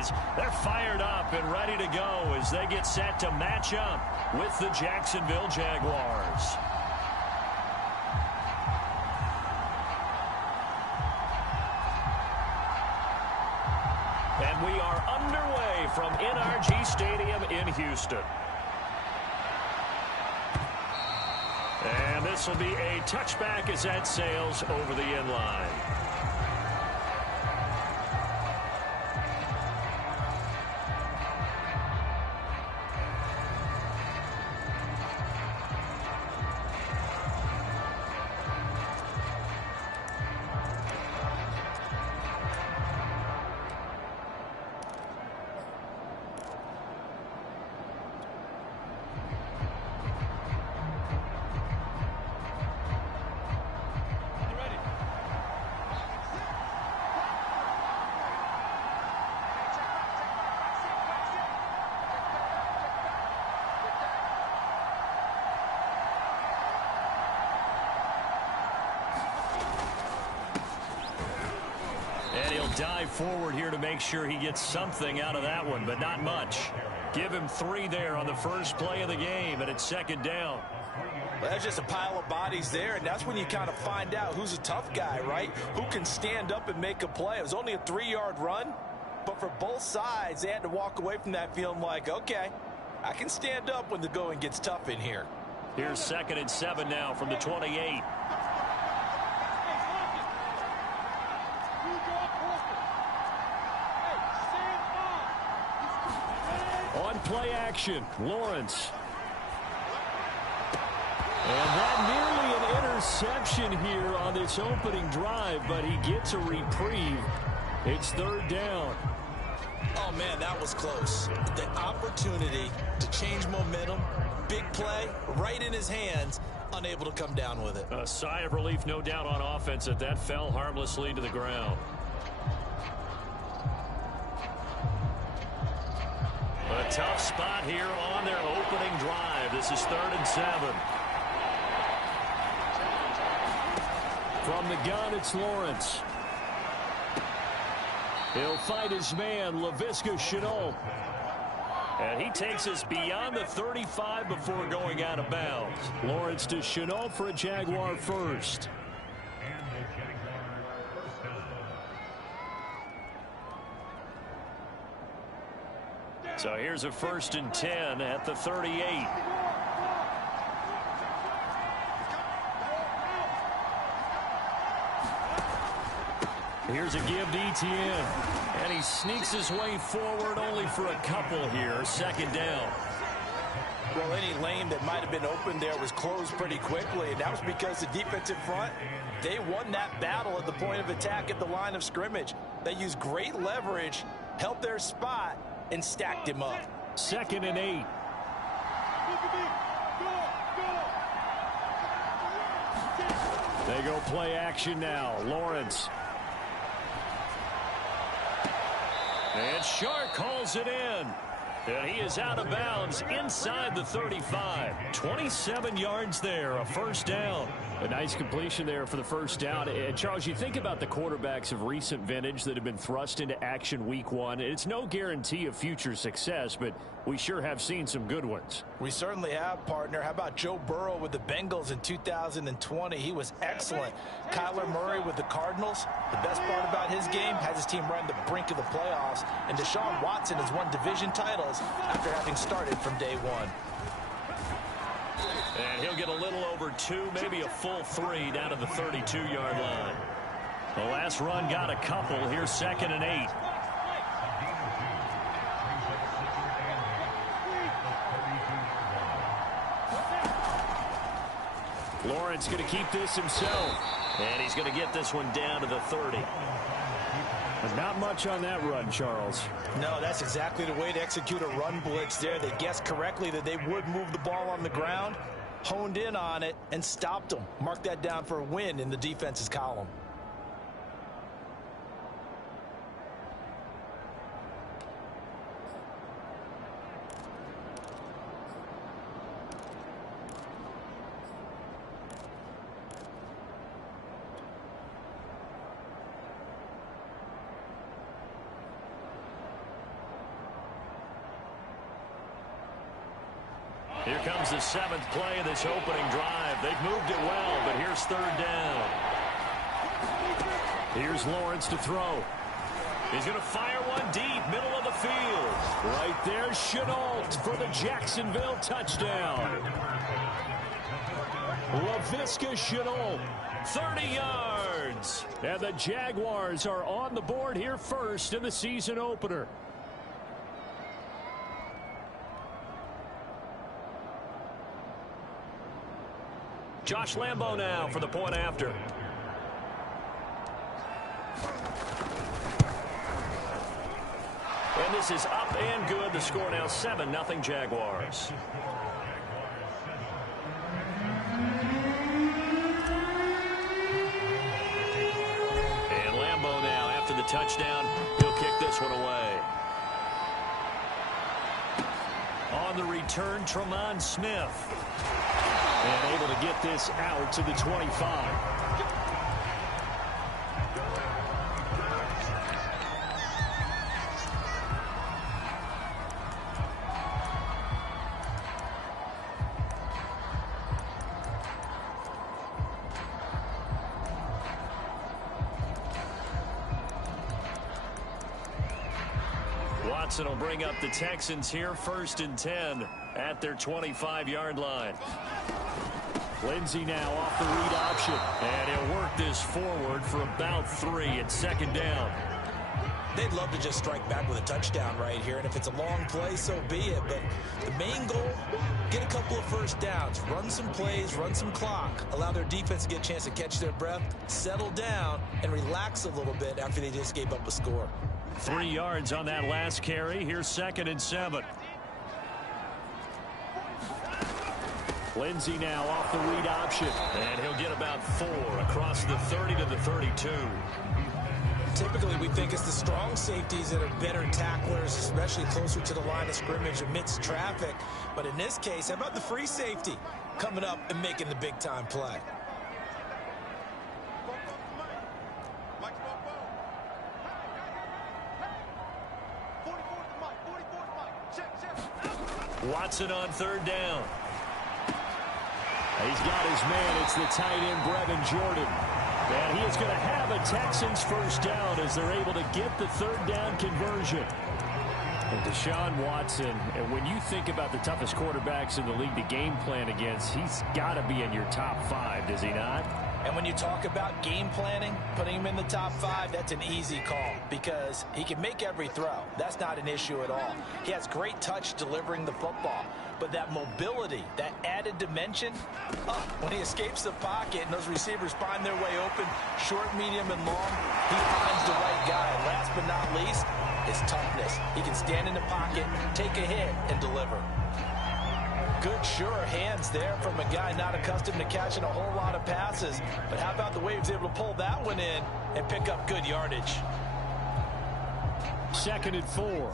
guys, they're fired up and ready to go as they get set to match up with the Jacksonville Jaguars. And we are underway from NRG Stadium in Houston. And this will be a touchback as that sails over the end line. And he'll dive forward here to make sure he gets something out of that one, but not much. Give him 3 there on the first play of the game, and it's second down. Well, that's just a pile of bodies there, and that's when you kind of find out who's a tough guy, right? Who can stand up and make a play. It was only a 3-yard run, but for both sides, they had to walk away from that feeling like, okay, I can stand up when the going gets tough in here. Here's 2nd and 7 now from the 28. On play action, Lawrence. And that nearly an interception here on this opening drive, but he gets a reprieve. It's 3rd down. Oh, man, that was close. The opportunity to change momentum, big play, right in his hands, unable to come down with it. A sigh of relief, no doubt, on offense that that fell harmlessly to the ground. A tough spot here on their opening drive. This is 3rd and 7. From the gun, it's Lawrence. He'll fight his man, Laviska Shenault. And he takes us beyond the 35 before going out of bounds. Lawrence to Shenault for a Jaguar first. So here's a 1st and 10 at the 38. Here's a give to Etienne. And he sneaks his way forward only for a couple here. 2nd down. Well, any lane that might have been open there was closed pretty quickly, and that was because the defensive front, they won that battle at the point of attack at the line of scrimmage. They used great leverage, held their spot, and stacked him up. 2nd and 8. They go play action now. Lawrence. And Shark calls it in. And he is out of bounds inside the 35. 27 yards there, a 1st down. A nice completion there for the 1st down. And Charles, you think about the quarterbacks of recent vintage that have been thrust into action week 1. It's no guarantee of future success, but we sure have seen some good ones. We certainly have, partner. How about Joe Burrow with the Bengals in 2020? He was excellent. Kyler Murray with the Cardinals. The best part about his game has his team right on the brink of the playoffs. And Deshaun Watson has won division titles after having started from day 1. And he'll get a little over 2, maybe a full 3 down to the 32-yard line. The last run got a couple. Here's 2nd and 8. Lawrence going to keep this himself. And he's going to get this one down to the 30. But not much on that run, Charles. No, that's exactly the way to execute a run blitz there. They guessed correctly that they would move the ball on the ground, honed in on it, and stopped them. Mark that down for a win in the defense's column. Here comes the 7th play of this opening drive. They've moved it well, but here's 3rd down. Here's Lawrence to throw. He's going to fire one deep, middle of the field. Right there, Chenault for the Jacksonville touchdown. Laviska Chenault, 30 yards. And the Jaguars are on the board here first in the season opener. Josh Lambo now for the point after. And this is up and good. The score now 7-0 Jaguars. And Lambo now after the touchdown. He'll kick this one away. On the return, Tremont Smith. And able to get this out to the 25. Watson will bring up the Texans here 1st and 10 at their 25-yard line. Lindsey now off the read option, and he'll work this forward for about 3 at 2nd down. They'd love to just strike back with a touchdown right here, and if it's a long play, so be it. But the main goal, get a couple of first downs, run some plays, run some clock, allow their defense to get a chance to catch their breath, settle down, and relax a little bit after they just gave up a score. 3 yards on that last carry. Here's 2nd and 7. Lindsey now off the read option, and he'll get about 4 across the 30 to the 32. Typically, we think it's the strong safeties that are better tacklers, especially closer to the line of scrimmage amidst traffic. But in this case, how about the free safety coming up and making the big-time play? Watson on 3rd down. He's got his man. It's the tight end, Brevin Jordan. And he is going to have a Texans first down as they're able to get the 3rd down conversion. And Deshaun Watson, and when you think about the toughest quarterbacks in the league to game plan against, he's got to be in your top 5, does he not? And when you talk about game planning, putting him in the top 5, that's an easy call because he can make every throw. That's not an issue at all. He has great touch delivering the football. But that mobility, that added dimension, when he escapes the pocket and those receivers find their way open, short, medium, and long, he finds the right guy. And last but not least, his toughness. He can stand in the pocket, take a hit, and deliver. Good, sure hands there from a guy not accustomed to catching a whole lot of passes. But how about the way he was able to pull that one in and pick up good yardage? 2nd and 4.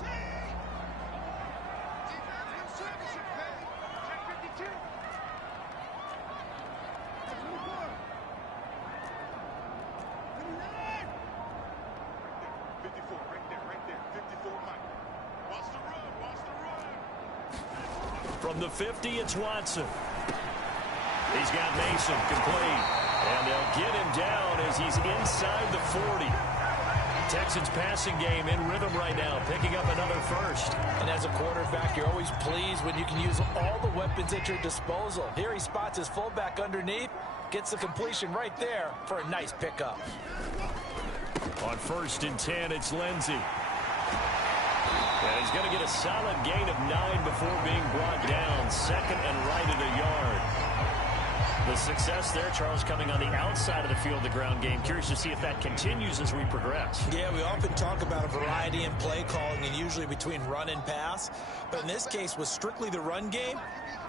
From the 50, it's Watson. He's got Mason complete. And they'll get him down as he's inside the 40. Texans passing game in rhythm right now, picking up another first. And as a quarterback, you're always pleased when you can use all the weapons at your disposal. Here he spots his fullback underneath, gets the completion right there for a nice pickup. On 1st and 10, it's Lindsey. And he's going to get a solid gain of 9 before being brought down. 2nd and right at a yard. The success there, Charles, coming on the outside of the field, the ground game. Curious to see if that continues as we progress. Yeah, we often talk about a variety in play calling and usually between run and pass. But in this case, with strictly the run game,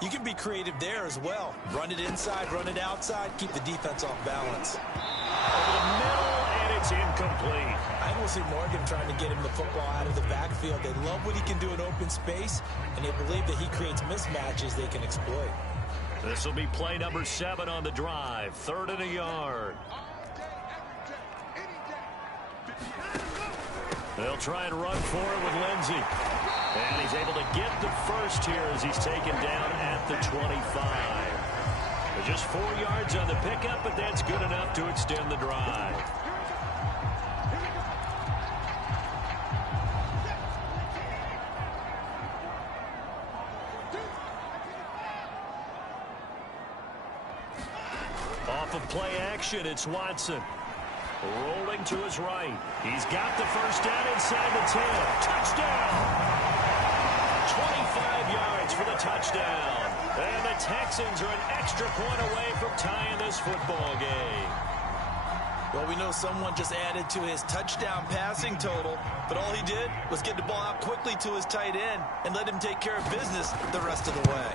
you can be creative there as well. Run it inside, run it outside, keep the defense off balance. Over the middle, and it's incomplete. I think we'll see Morgan trying to get him the football out of the backfield. They love what he can do in open space, and they believe that he creates mismatches they can exploit. This will be play number 7 on the drive. 3rd and a yard. They'll try and run for it with Lindsey. And he's able to get the first here as he's taken down at the 25. Just 4 yards on the pickup, but that's good enough to extend the drive. Off of play action, it's Watson. Rolling to his right. He's got the first down inside the 10. Touchdown! 25 yards for the touchdown. And the Texans are an extra point away from tying this football game. Well, we know someone just added to his touchdown passing total, but all he did was get the ball out quickly to his tight end and let him take care of business the rest of the way.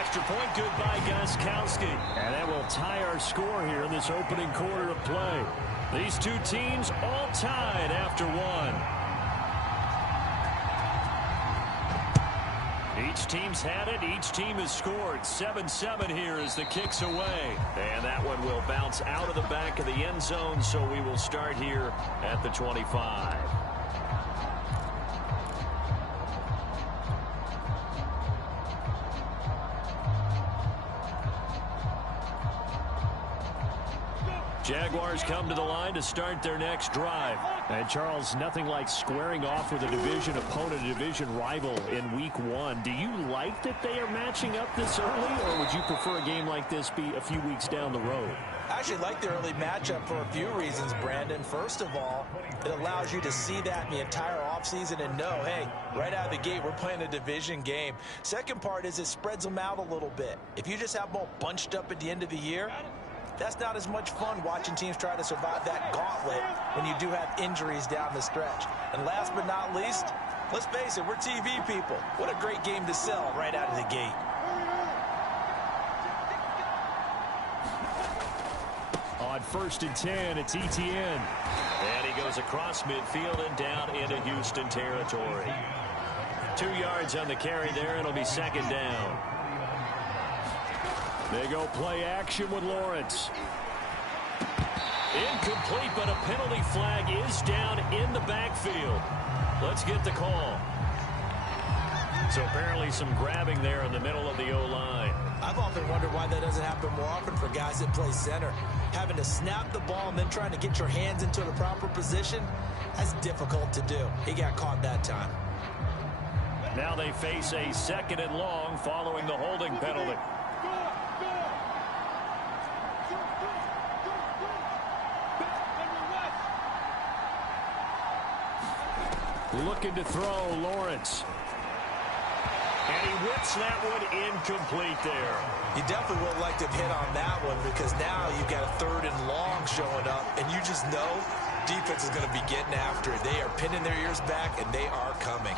Extra point good by Gostkowski. And that will tie our score here in this opening quarter of play. These two teams all tied after one. Each team's had it. Each team has scored. 7-7 here as the kick's away. And that one will bounce out of the back of the end zone, so we will start here at the 25. Jaguars come to the line to start their next drive. And Charles, nothing like squaring off with a division opponent, a division rival in week one. Do you like that they are matching up this early, or would you prefer a game like this be a few weeks down the road? I actually like the early matchup for a few reasons, Brandon. First of all, it allows you to see that in the entire offseason and know, hey, right out of the gate, we're playing a division game. Second part is it spreads them out a little bit. If you just have them all bunched up at the end of the year, that's not as much fun watching teams try to survive that gauntlet when you do have injuries down the stretch. And last but not least, let's face it, we're TV people. What a great game to sell right out of the gate. On 1st and 10, it's Etienne. And he goes across midfield and down into Houston territory. 2 yards on the carry there. It'll be second down. They go play action with Lawrence. Incomplete, but a penalty flag is down in the backfield. Let's get the call. So apparently some grabbing there in the middle of the O-line. I've often wondered why that doesn't happen more often for guys that play center. Having to snap the ball and then trying to get your hands into the proper position, that's difficult to do. He got caught that time. Now they face a 2nd and long following the holding penalty. Looking to throw, Lawrence. And he whips that one incomplete there. You definitely would like to hit on that one because now you've got a 3rd and long showing up, and you just know defense is going to be getting after it. They are pinning their ears back, and they are coming.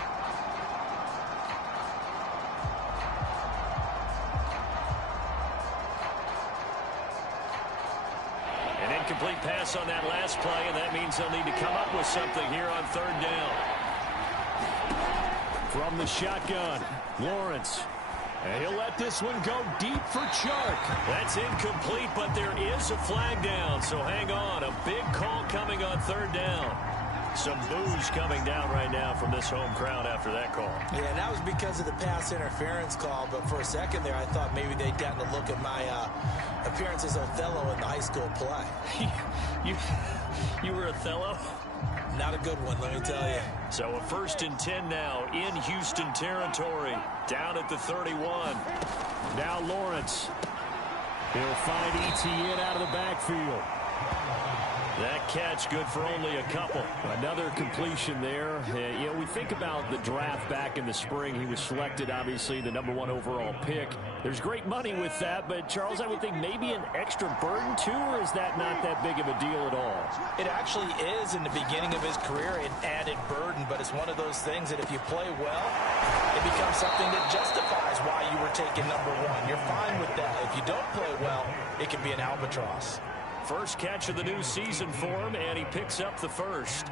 An incomplete pass on that last play, and that means they'll need to come up with something here on 3rd down. From the shotgun, Lawrence. And he'll let this one go deep for Chark. That's incomplete, but there is a flag down, so hang on. A big call coming on 3rd down. Some boos coming down right now from this home crowd after that call. Yeah, and that was because of the pass interference call, but for a second there, I thought maybe they'd gotten a look at my appearance as Othello in the high school play. You were Othello? Not a good one, let me tell you. So a 1st and 10 now in Houston territory, down at the 31. Now Lawrence. He'll find Etienne out of the backfield. That catch good for only a couple. Another completion there. You know, we think about the draft back in the spring. He was selected, obviously, the #1 overall pick. There's great money with that, but, Charles, I would think maybe an extra burden, too, or is that not that big of a deal at all? It actually is in the beginning of his career an added burden, but it's one of those things that if you play well, it becomes something that justifies why you were taken #1. You're fine with that. If you don't play well, it can be an albatross. First catch of the new season for him, and he picks up the first.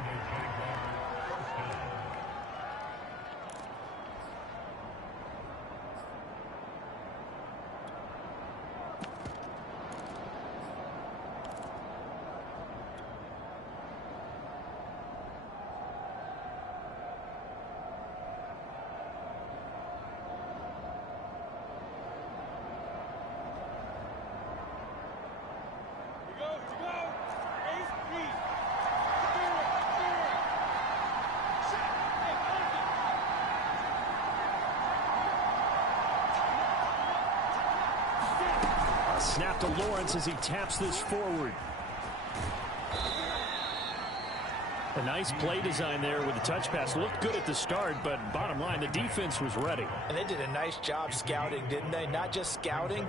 snap to Lawrence as he taps this forward. A nice play design there with the touch pass. Looked good at the start, but bottom line, the defense was ready. And they did a nice job scouting, didn't they? Not just scouting,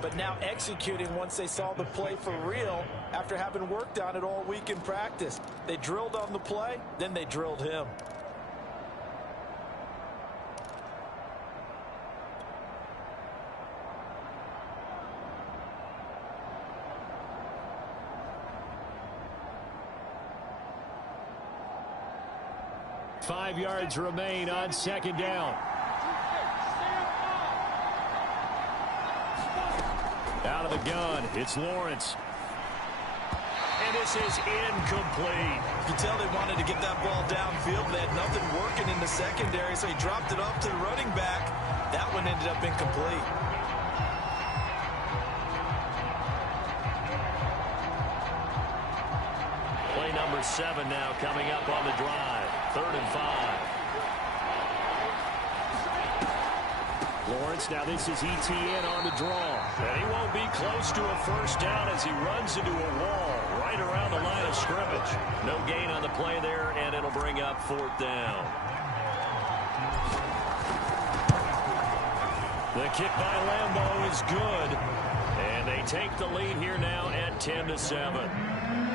but now executing once they saw the play for real after having worked on it all week in practice. They drilled on the play, then they drilled him. Five yards remain on second down. Out of the gun, it's Lawrence. And this is incomplete. You can tell they wanted to get that ball downfield. They had nothing working in the secondary, so he dropped it off to the running back. That one ended up incomplete. Play number 7 now coming up on the drive. 3rd and 5. Lawrence, now this is ETN on the draw. And he won't be close to a first down as he runs into a wall right around the line of scrimmage. No gain on the play there, and it'll bring up 4th down. The kick by Lambeau is good. And they take the lead here now at 10-7.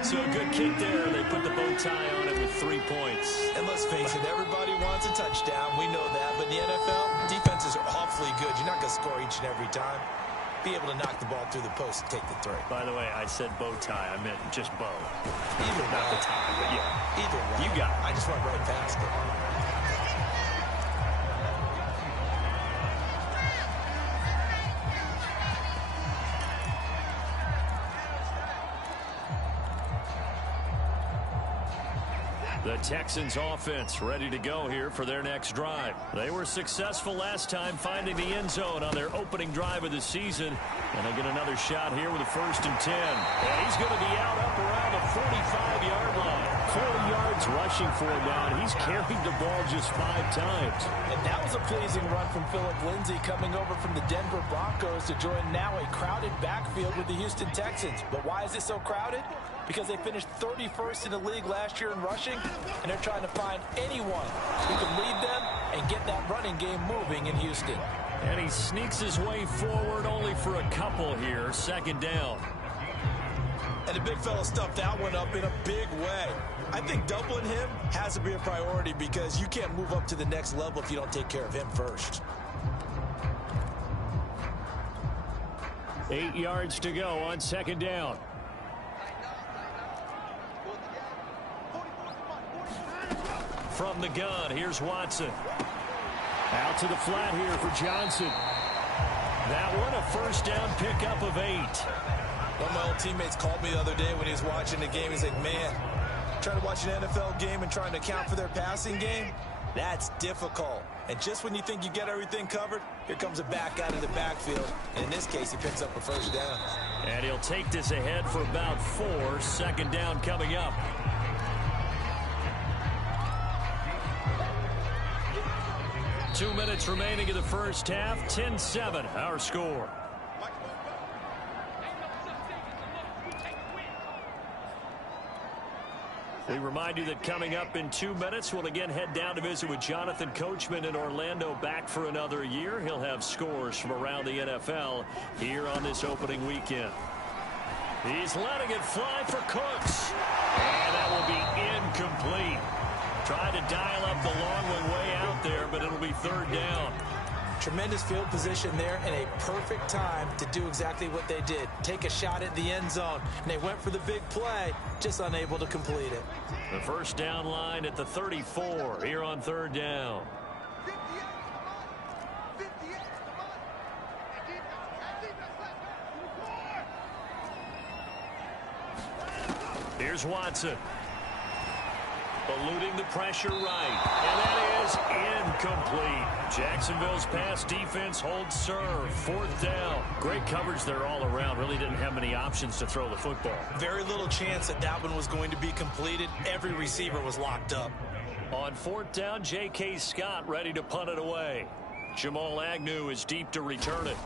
So a good kick there. They put the bow tie on it with 3 points. And let's face it, everybody wants a touchdown. We know that. But in the NFL, defenses are awfully good. You're not going to score each and every time. Be able to knock the ball through the post and take the 3. By the way, I said bow tie. I meant just bow. Either not the tie, but yeah. Either way. You got it. I just went right past it. The Texans offense ready to go here for their next drive. They were successful last time finding the end zone on their opening drive of the season. And they get another shot here with a 1st and 10. And he's going to be out up around the 45-yard line. 4 yards rushing for him now, and he's carried the ball just 5 times. And that was a pleasing run from Phillip Lindsay coming over from the Denver Broncos to join now a crowded backfield with the Houston Texans. But why is it so crowded? Because they finished 31st in the league last year in rushing, and they're trying to find anyone who can lead them and get that running game moving in Houston. And he sneaks his way forward only for a couple here. 2nd down. And the big fella stuffed that one up in a big way. I think doubling him has to be a priority because you can't move up to the next level if you don't take care of him first. 8 yards to go on 2nd down. From the gun, here's Watson. Out to the flat here for Johnson. That one a 1st down pickup of 8. One of my old teammates called me the other day when he was watching the game. He's like, man, trying to watch an NFL game and trying to account for their passing game, that's difficult. And just when you think you get everything covered, here comes a back out of the backfield. And in this case, he picks up a 1st down. And he'll take this ahead for about 4. 2nd down coming up. Two minutes remaining in the first half. 10-7, our score. We remind you that coming up in 2 minutes, we'll again head down to visit with Jonathan Coachman in Orlando, back for another year. He'll have scores from around the NFL here on this opening weekend. He's letting it fly for Cooks. And that will be incomplete. Tried to dial up the long one way out there, but it'll be 3rd down. Tremendous field position there and a perfect time to do exactly what they did. Take a shot at the end zone. And they went for the big play, just unable to complete it. The 1st down line at the 34 here on 3rd down. Here's Watson. Eluding the pressure right. And that is incomplete. Jacksonville's pass defense holds serve. 4th down. Great coverage there all around. Really didn't have many options to throw the football. Very little chance that that one was going to be completed. Every receiver was locked up. On 4th down, J.K. Scott ready to punt it away. Jamal Agnew is deep to return it.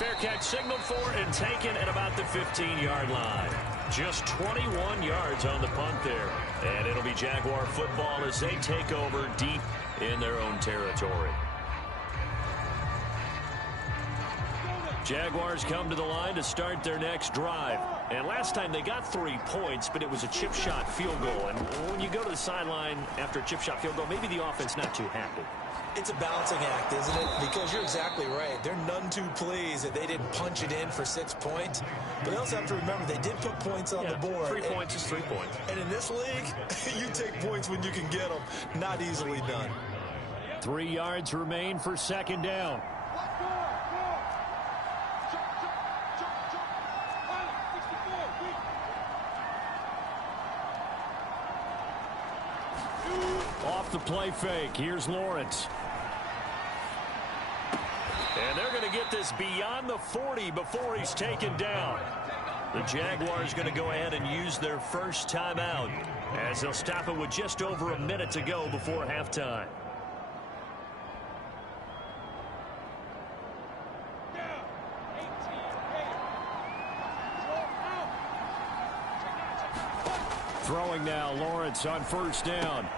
Fair catch signaled for and taken at about the 15-yard line. Just 21 yards on the punt there. And it'll be Jaguar football as they take over deep in their own territory. Jaguars come to the line to start their next drive. And last time they got 3 points, but it was a chip shot field goal. And when you go to the sideline after a chip shot field goal, maybe the offense not too happy. It's a balancing act, isn't it? Because you're exactly right. They're none too pleased that they didn't punch it in for 6 points. But they also have to remember they did put points on the board. 3 points is 3 points. And in this league, you take points when you can get them. Not easily done. 3 yards remain for second down. Off the play fake. Here's Lawrence. And they're going to get this beyond the 40 before he's taken down. The Jaguars going to go ahead and use their first timeout as they'll stop it with just over a minute to go before halftime. Throwing now, Lawrence on first down.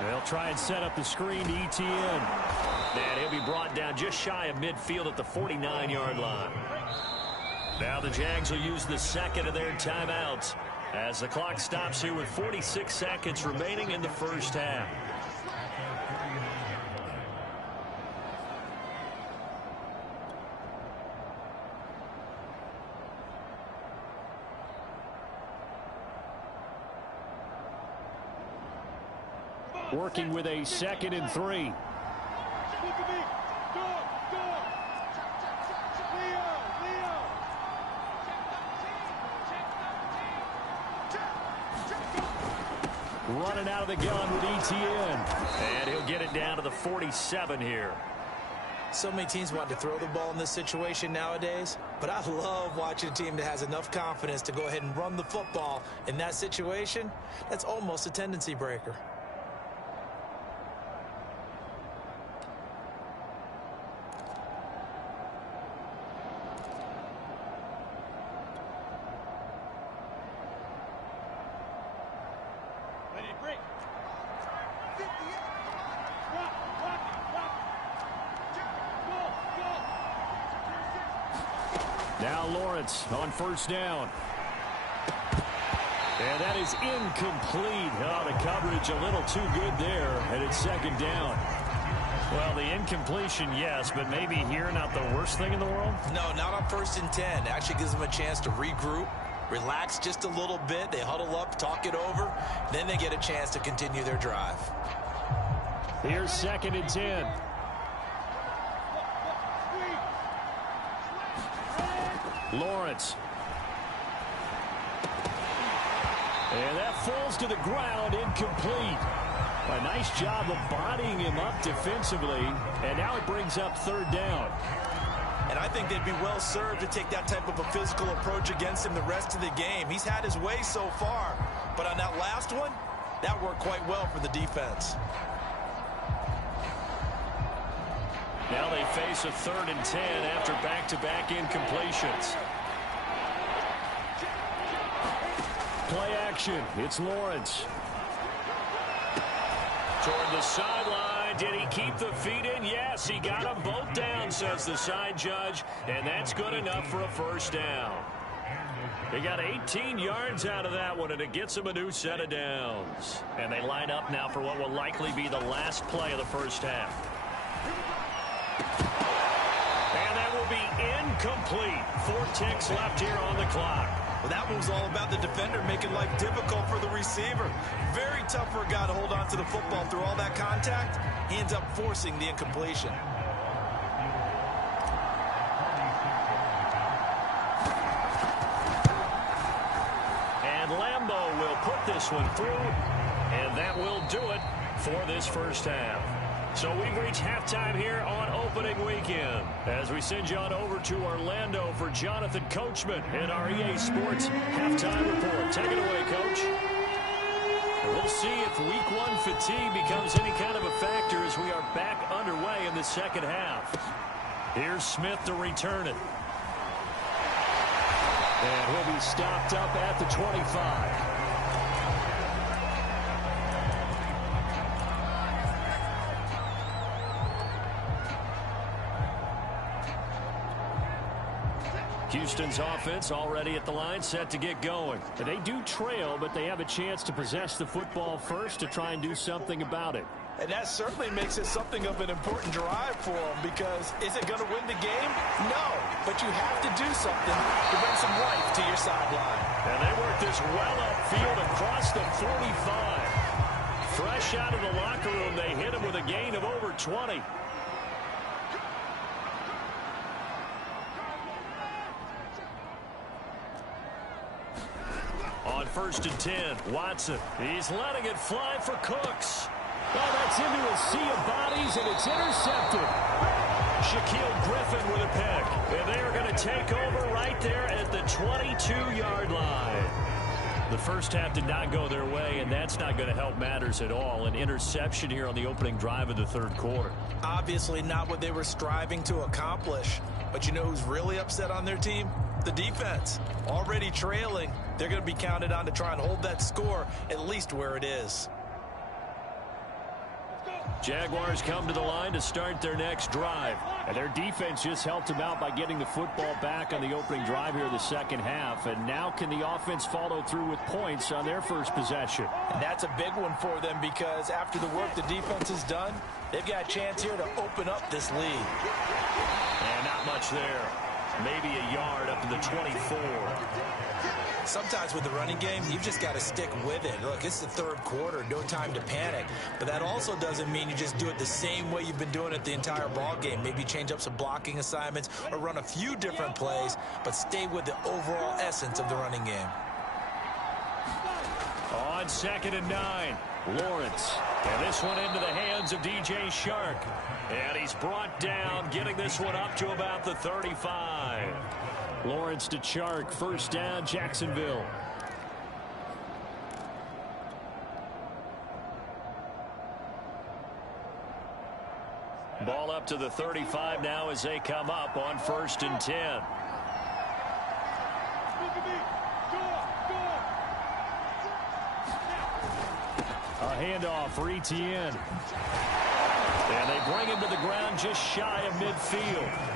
They'll try and set up the screen to ETN. And he'll be brought down just shy of midfield at the 49-yard line. Now the Jags will use the second of their timeouts as the clock stops here with 46 seconds remaining in the first half. Working with a 2nd and 3. Running out of the gun with ETN. And he'll get it down to the 47 here. So many teams want to throw the ball in this situation nowadays, but I love watching a team that has enough confidence to go ahead and run the football in that situation. That's almost a tendency breaker. Now Lawrence on first down. And that is incomplete. Oh, the coverage a little too good there, and it's second down. Well, the incompletion, yes, but maybe here not the worst thing in the world? No, not on 1st and 10. It actually gives them a chance to regroup, relax just a little bit. They huddle up, talk it over. Then they get a chance to continue their drive. Here's 2nd and 10. Lawrence. And that falls to the ground, incomplete. A nice job of bodying him up defensively, and now it brings up 3rd down. And I think they'd be well served to take that type of a physical approach against him the rest of the game. He's had his way so far, but on that last one, that worked quite well for the defense. Now they face a 3rd and 10 after back-to-back incompletions. Play action. It's Lawrence. Toward the sideline. Did he keep the feet in? Yes, he got them both down, says the side judge. And that's good enough for a first down. They got 18 yards out of that one, and it gets them a new set of downs. And they line up now for what will likely be the last play of the first half. And that will be incomplete. 4 ticks left here on the clock. Well, that move's all about the defender making life difficult for the receiver. Very tough for a guy to hold on to the football through all that contact. He ends up forcing the incompletion. And Lambeau will put this one through, and that will do it for this first half. So we've reached halftime here on opening weekend as we send you on over to Orlando for Jonathan Coachman in our EA Sports halftime report. Take it away, Coach. And we'll see if week 1 fatigue becomes any kind of a factor as we are back underway in the second half. Here's Smith to return it. And he'll be stopped up at the 25. Houston's offense already at the line, set to get going. They do trail, but they have a chance to possess the football first to try and do something about it. And that certainly makes it something of an important drive for them, because is it going to win the game? No, but you have to do something to bring some life to your sideline. And they work this well upfield across the 45. Fresh out of the locker room, they hit him with a gain of over 20. On 1st and 10, Watson. He's letting it fly for Cooks. Oh, that's into a sea of bodies, and it's intercepted. Shaquille Griffin with a pick. And they are going to take over right there at the 22-yard line. The first half did not go their way, and that's not going to help matters at all. An interception here on the opening drive of the third quarter. Obviously not what they were striving to accomplish. But you know who's really upset on their team? The defense. Already trailing. They're going to be counted on to try and hold that score at least where it is. Jaguars come to the line to start their next drive. And their defense just helped them out by getting the football back on the opening drive here in the second half. And now can the offense follow through with points on their first possession? And that's a big one for them, because after the work the defense has done, they've got a chance here to open up this lead. And not much there. Maybe a yard up to the 24. Sometimes with the running game, you've just got to stick with it. Look, it's the third quarter, no time to panic. But that also doesn't mean you just do it the same way you've been doing it the entire ball game. Maybe change up some blocking assignments or run a few different plays, but stay with the overall essence of the running game. On 2nd and 9, Lawrence. And this one into the hands of DJ Shark. And he's brought down, getting this one up to about the 35. Lawrence to Chark, first down, Jacksonville. Ball up to the 35 now as they come up on 1st and 10. A handoff for Etienne. And they bring him to the ground just shy of midfield.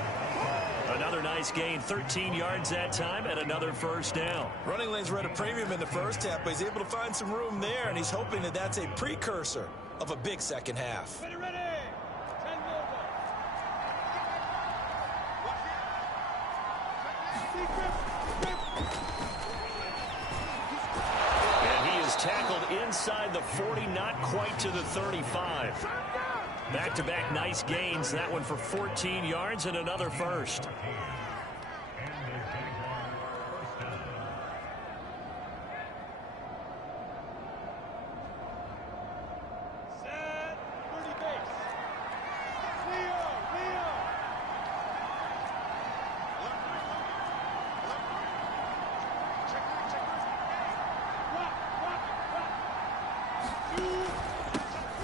Another nice gain, 13 yards that time, and another first down. Running lanes were at a premium in the first half, but he's able to find some room there, and he's hoping that that's a precursor of a big second half. Ready, ready. And he is tackled inside the 40, not quite to the 35. Back-to-back nice gains. That one for 14 yards and another first.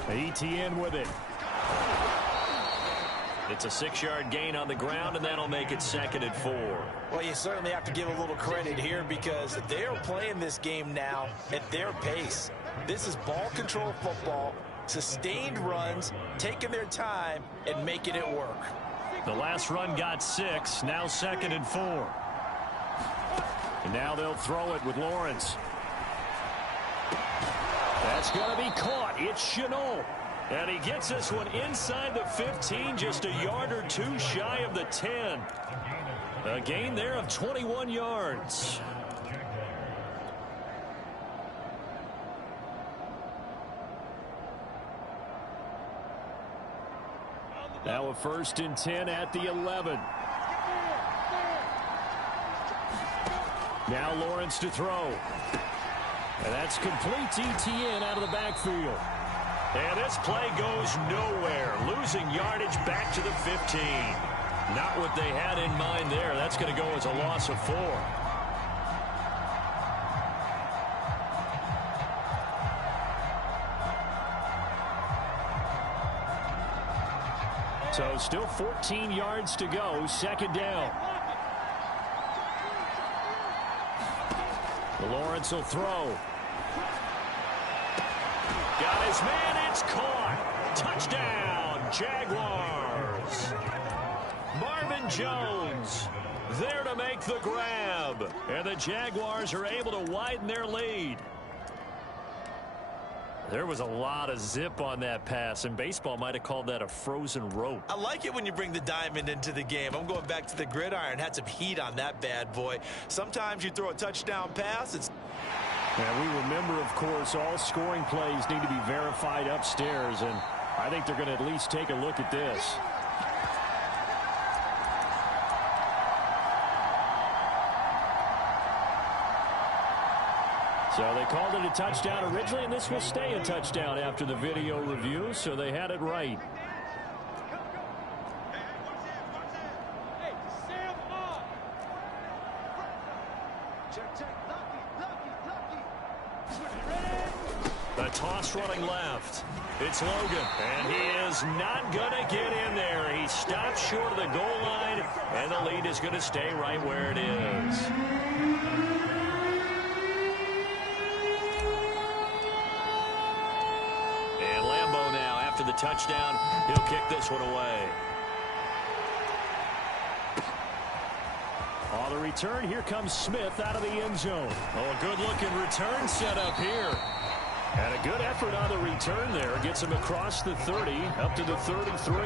Etienne with it. It's a 6-yard gain on the ground, and that'll make it 2nd and 4. Well, you certainly have to give a little credit here, because they're playing this game now at their pace. This is ball control football, sustained runs, taking their time and making it work. The last run got 6, now 2nd and 4. And now they'll throw it with Lawrence. That's going to be caught. It's Chenault. And he gets this one inside the 15, just a yard or two shy of the 10. A gain there of 21 yards. Now a 1st and 10 at the 11. Now Lawrence to throw. And that's complete to Etienne out of the backfield. And this play goes nowhere. Losing yardage back to the 15. Not what they had in mind there. That's going to go as a loss of 4. So still 14 yards to go. 2nd down. Lawrence will throw. Got his man. It's caught. Touchdown, Jaguars. Marvin Jones there to make the grab. And the Jaguars are able to widen their lead. There was a lot of zip on that pass, and baseball might have called that a frozen rope. I like it when you bring the diamond into the game. I'm going back to the gridiron. Had some heat on that bad boy. Sometimes you throw a touchdown pass. And we remember, of course, all scoring plays need to be verified upstairs, and I think they're going to at least take a look at this. So they called it a touchdown originally, and this will stay a touchdown after the video review, so they had it right. The toss running left. It's Logan, and he is not going to get in there. He stops short of the goal line, and the lead is going to stay right where it is. After the touchdown, he'll kick this one away. On the return, here comes Smith out of the end zone. Oh, a good-looking return set up here. And a good effort on the return there. Gets him across the 30, up to the 33.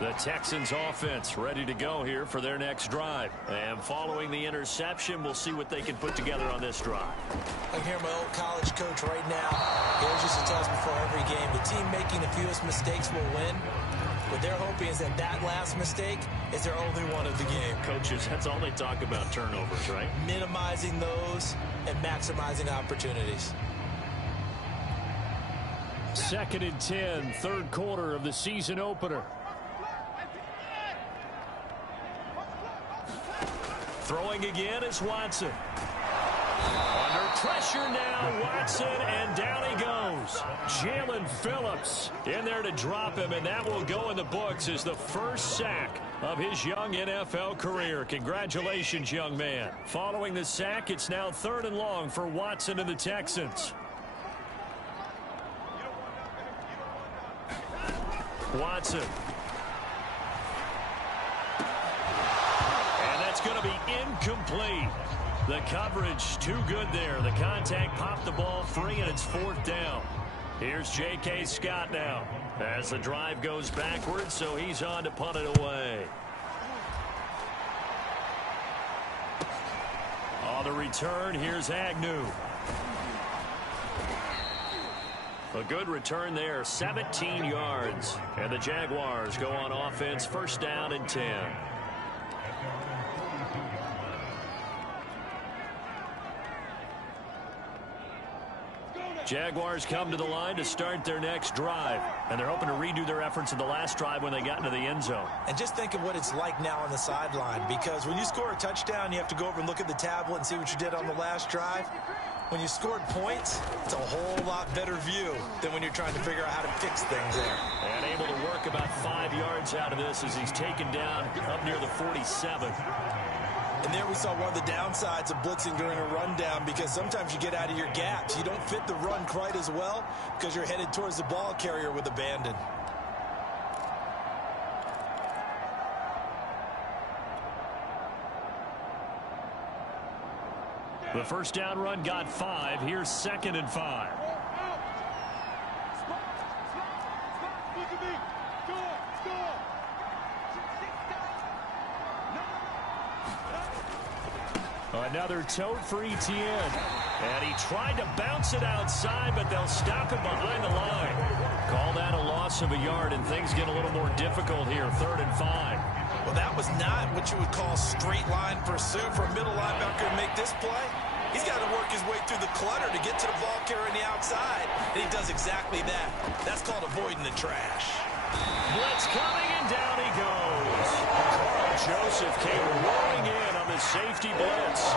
The Texans offense ready to go here for their next drive. And following the interception, we'll see what they can put together on this drive. I hear my old college coach right now. He always used to tell us before every game, the team making the fewest mistakes will win. What they're hoping is that that last mistake is their only one of the game. Coaches, that's all they talk about, turnovers, right? Minimizing those and maximizing opportunities. 2nd and 10, third quarter of the season opener. Throwing again is Watson. Under pressure now, Watson, and down he goes. Jalen Phillips in there to drop him, and that will go in the books as the first sack of his young NFL career. Congratulations, young man. Following the sack, it's now 3rd and long for Watson and the Texans. Watson. Going to be incomplete. The coverage too good there. The contact popped the ball free, and it's 4th down. Here's J.K. Scott now as the drive goes backwards, so he's on to punt it away. On the return, here's Agnew. A good return there, 17 yards. And the Jaguars go on offense, 1st down and 10. Jaguars come to the line to start their next drive, and they're hoping to redo their efforts in the last drive when they got into the end zone. And just think of what it's like now on the sideline, because when you score a touchdown, you have to go over and look at the tablet and see what you did on the last drive. When you scored points, it's a whole lot better view than when you're trying to figure out how to fix things there. And able to work about 5 yards out of this as he's taken down up near the 47. And there we saw one of the downsides of blitzing during a rundown, because sometimes you get out of your gaps. You don't fit the run quite as well because you're headed towards the ball carrier with abandon. The 1st down run got 5. Here's 2nd and 5. Another tote for Etienne. And he tried to bounce it outside, but they'll stop him behind the line. Call that a loss of a yard, and things get a little more difficult here. 3rd and 5. Well, that was not what you would call straight line pursuit for a middle linebacker to make this play. He's got to work his way through the clutter to get to the ball carrier on the outside, and he does exactly that. That's called avoiding the trash. Blitz coming, and down he goes. Carl Joseph came roaring in on the safety blitz.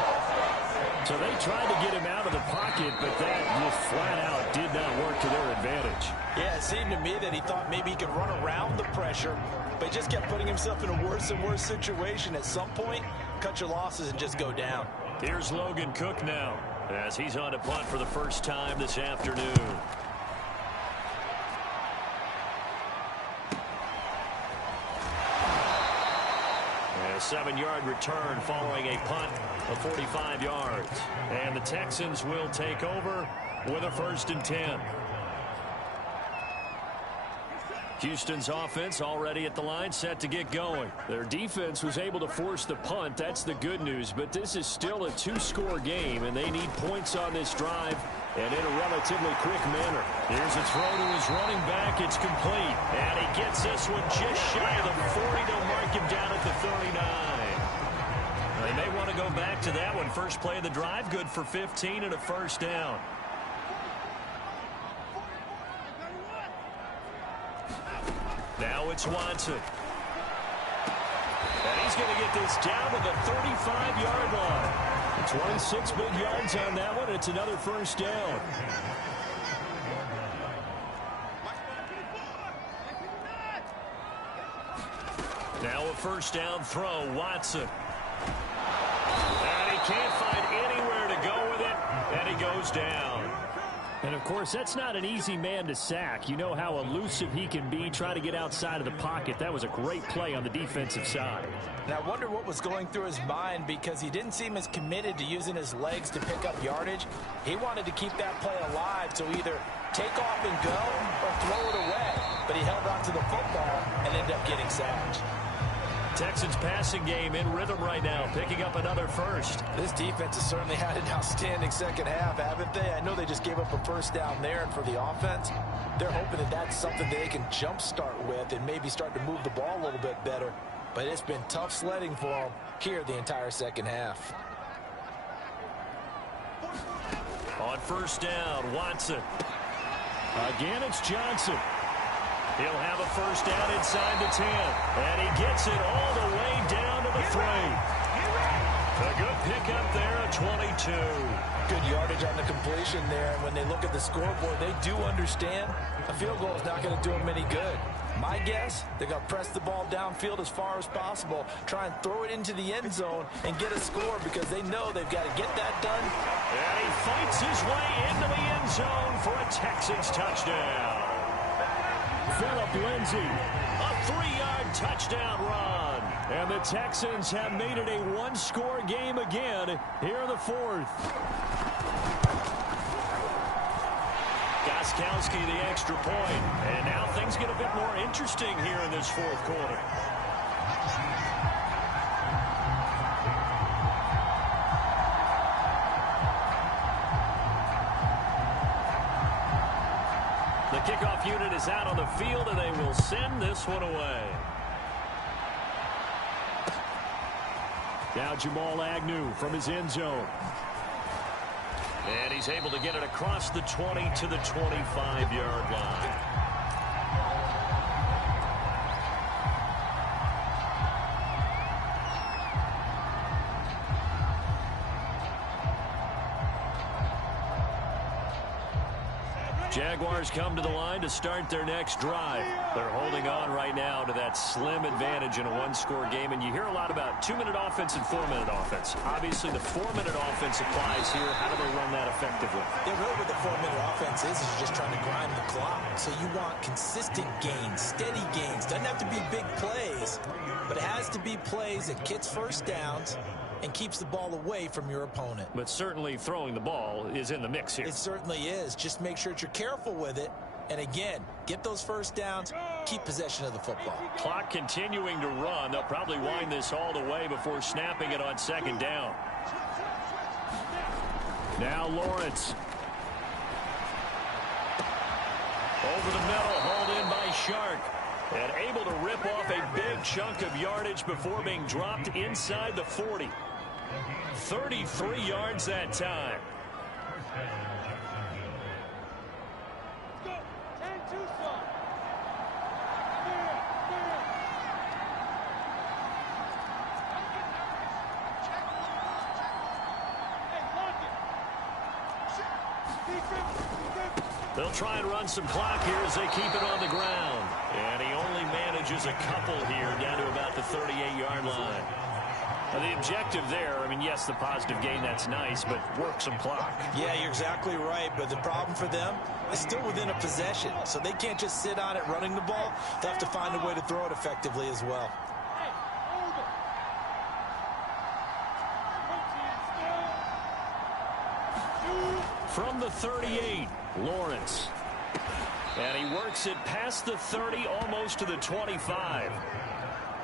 So they tried to get him out of the pocket, but that just flat out did not work to their advantage. Yeah, it seemed to me that he thought maybe he could run around the pressure, but he just kept putting himself in a worse and worse situation. At some point, cut your losses and just go down. Here's Logan Cook now, as he's on to punt for the first time this afternoon. A 7-yard return following a punt of 45 yards. And the Texans will take over with a 1st and 10. Houston's offense already at the line, set to get going. Their defense was able to force the punt. That's the good news. But this is still a 2-score game, and they need points on this drive and in a relatively quick manner. Here's a throw to his running back. It's complete. And he gets this one just shy of the 40 to mark him down at the 39. They may want to go back to that one. First play of the drive, good for 15 and a 1st down. Now it's Watson. And he's going to get this down to the 35-yard line. 26 big yards on that one. It's another 1st down. Now a 1st down throw, Watson. And he can't find anywhere to go with it, and he goes down. And, of course, that's not an easy man to sack. You know how elusive he can be, trying to get outside of the pocket. That was a great play on the defensive side. And I wonder what was going through his mind, because he didn't seem as committed to using his legs to pick up yardage. He wanted to keep that play alive, so either take off and go or throw it away. But he held on to the football and ended up getting sacked. Texans passing game in rhythm right now, picking up another 1st. This defense has certainly had an outstanding second half, haven't they? I know they just gave up a 1st down there, and for the offense, they're hoping that that's something they can jumpstart with and maybe start to move the ball a little bit better. But it's been tough sledding for them here the entire second half. On 1st down, Watson. Again, it's Johnson. He'll have a 1st down inside the 10. And he gets it all the way down to the 3. A good pickup there at 22. Good yardage on the completion there. And when they look at the scoreboard, they do understand a field goal is not going to do them any good. My guess, they're going to press the ball downfield as far as possible, try and throw it into the end zone and get a score, because they know they've got to get that done. And he fights his way into the end zone for a Texans touchdown. Phillip Lindsay, a 3-yard touchdown run. And the Texans have made it a 1-score game again here in the 4th. Gostkowski the extra point. And now things get a bit more interesting here in this 4th quarter. The kickoff unit is out on the field, and they will send this one away. Now Jamal Agnew from his end zone. And he's able to get it across the 20 to the 25-yard line. Jaguars come to the line to start their next drive. They're holding on right now to that slim advantage in a 1-score game. And you hear a lot about 2-minute offense and 4-minute offense. Obviously, the 4-minute offense applies here. How do they run that effectively? Yeah, really what the 4-minute offense is you're just trying to grind the clock. So you want consistent gains, steady gains. Doesn't have to be big plays, but it has to be plays that gets 1st downs and keeps the ball away from your opponent. But certainly throwing the ball is in the mix here. It certainly is. Just make sure that you're careful with it. And again, get those 1st downs, keep possession of the football. Clock continuing to run. They'll probably wind this all the way before snapping it on 2nd down. Now Lawrence. Over the middle, hauled in by Shark. And able to rip off a big chunk of yardage before being dropped inside the 40. 33 yards that time. They'll try and run some clock here as they keep it on the ground. And he only manages a couple here down to about the 38-yard line. The objective there, I mean, yes, the positive gain, that's nice, but work some clock. Yeah, you're exactly right, but the problem for them is still within a possession, so they can't just sit on it running the ball. They'll have to find a way to throw it effectively as well. From the 38, Lawrence. And he works it past the 30, almost to the 25.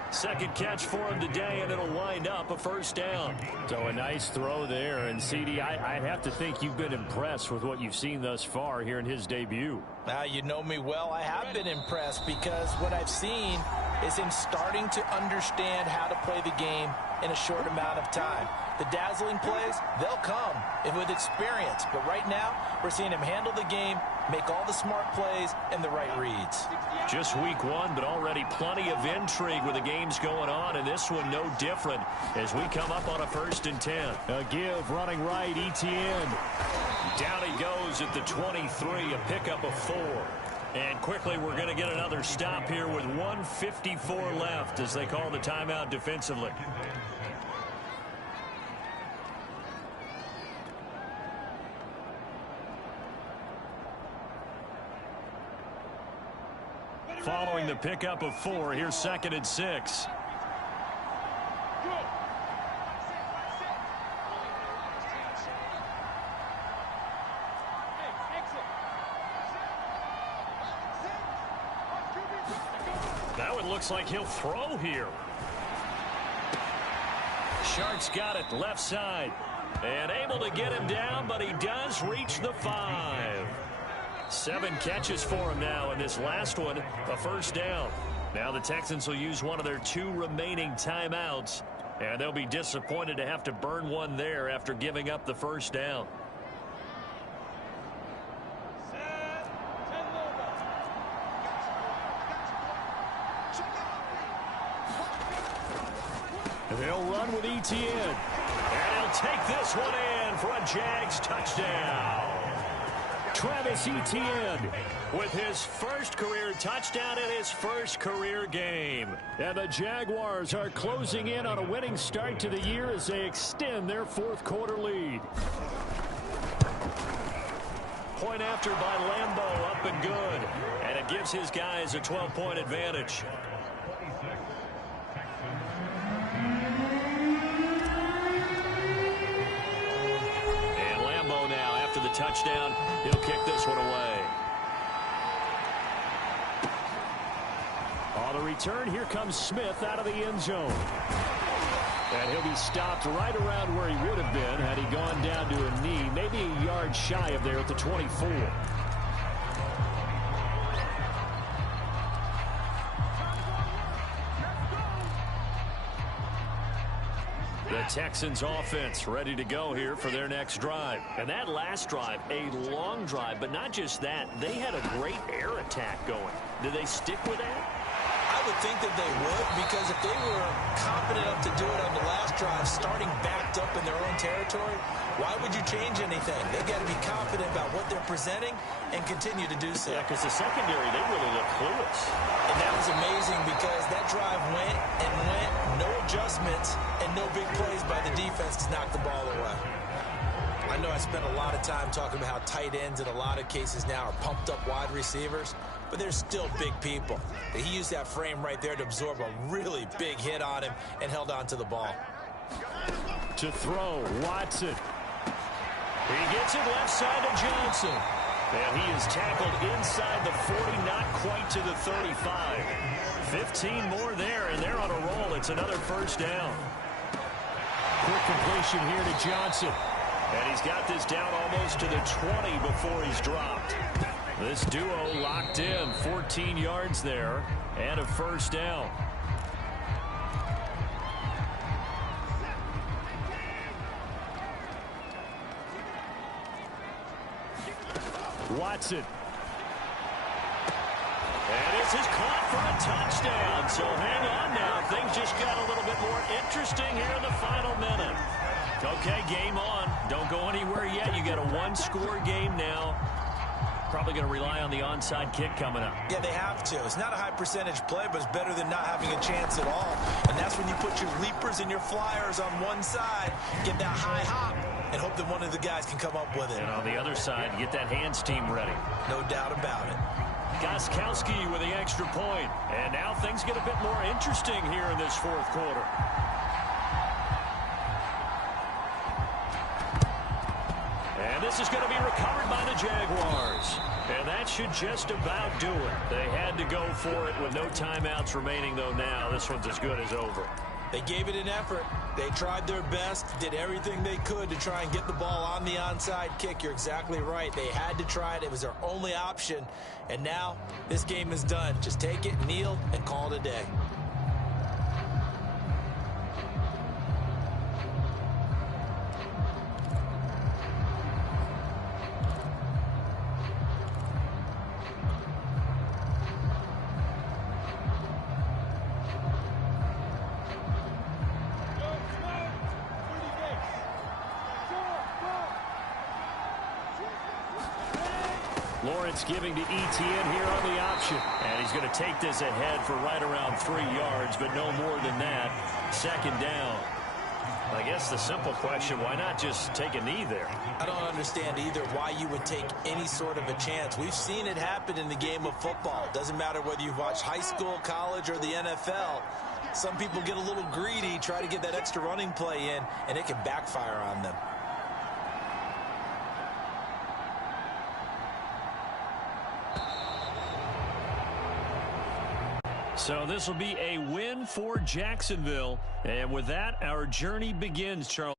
Second catch for him today, and it'll wind up a first down. So a nice throw there. And, CD, I'd have to think you've been impressed with what you've seen thus far here in his debut. Now, you know me well. I have been impressed because what I've seen is him starting to understand how to play the game in a short amount of time. The dazzling plays, they'll come with experience. But right now, we're seeing him handle the game, make all the smart plays, and the right reads. Just week one, but already plenty of intrigue with the games going on, and this one no different as we come up on a 1st and 10. A give, running right, Etienne. Down he goes at the 23, a pickup of 4. And quickly, we're going to get another stop here with 1:54 left as they call the timeout defensively. Following the pickup of 4, here's 2nd and 6. Now it looks like he'll throw here. Shark's got it left side and able to get him down, but he does reach the 5. 7 catches for him now, and this last one, a first down. Now the Texans will use one of their 2 remaining timeouts, and they'll be disappointed to have to burn one there after giving up the first down. They'll run with Etienne, and he'll take this one in for a Jags touchdown. Travis Etienne with his first career touchdown in his first career game. And the Jaguars are closing in on a winning start to the year as they extend their 4th quarter lead. Point after by Lambeau, up and good. And it gives his guys a 12-point advantage. The touchdown, he'll kick this one away. On the return, here comes Smith out of the end zone. And he'll be stopped right around where he would have been had he gone down to a knee, maybe a yard shy of there at the 24. The Texans offense ready to go here for their next drive. And that last drive, a long drive, but not just that. They had a great air attack going. Do they stick with that? I would think that they would, because if they were confident enough to do it on the last drive, starting backed up in their own territory, why would you change anything? They've got to be confident about what they're presenting and continue to do so. Yeah, because the secondary, they really look clueless. And that was amazing because that drive went and went, no adjustments, and no big plays by the defense to knock the ball away. I know I spent a lot of time talking about how tight ends in a lot of cases now are pumped up wide receivers, but they're still big people. He used that frame right there to absorb a really big hit on him and held on to the ball. To throw, Watson. He gets it left side to Johnson. And he is tackled inside the 40, not quite to the 35. 15 more there, and they're on a roll. It's another first down. Quick completion here to Johnson. And he's got this down almost to the 20 before he's dropped. This duo locked in, 14 yards there, and a first down. Watson. And this is caught for a touchdown. So hang on now. Things just got a little bit more interesting here in the final minute. Okay, game on. Don't go anywhere yet. You got a one-score game now. Probably going to rely on the onside kick coming up. Yeah, they have to. It's not a high percentage play, but it's better than not having a chance at all. And that's when you put your leapers and your flyers on one side, get that high hop, and hope that one of the guys can come up with it. And on the other side, get that hands team ready. No doubt about it. Gostkowski with the extra point. And now things get a bit more interesting here in this fourth quarter. And this is going to be recovered by the Jaguars. And that should just about do it. They had to go for it with no timeouts remaining, though now this one's as good as over. They gave it an effort. They tried their best, did everything they could to try and get the ball on the onside kick. You're exactly right. They had to try it. It was their only option. And now this game is done. Just take it, kneel, and call it a day. Lawrence giving to Etienne here on the option. And he's going to take this ahead for right around 3 yards, but no more than that. Second down. I guess the simple question, why not just take a knee there? I don't understand either why you would take any sort of a chance. We've seen it happen in the game of football. It doesn't matter whether you've watched high school, college, or the NFL. Some people get a little greedy, try to get that extra running play in, and it can backfire on them. So this will be a win for Jacksonville. And with that, our journey begins, Charles.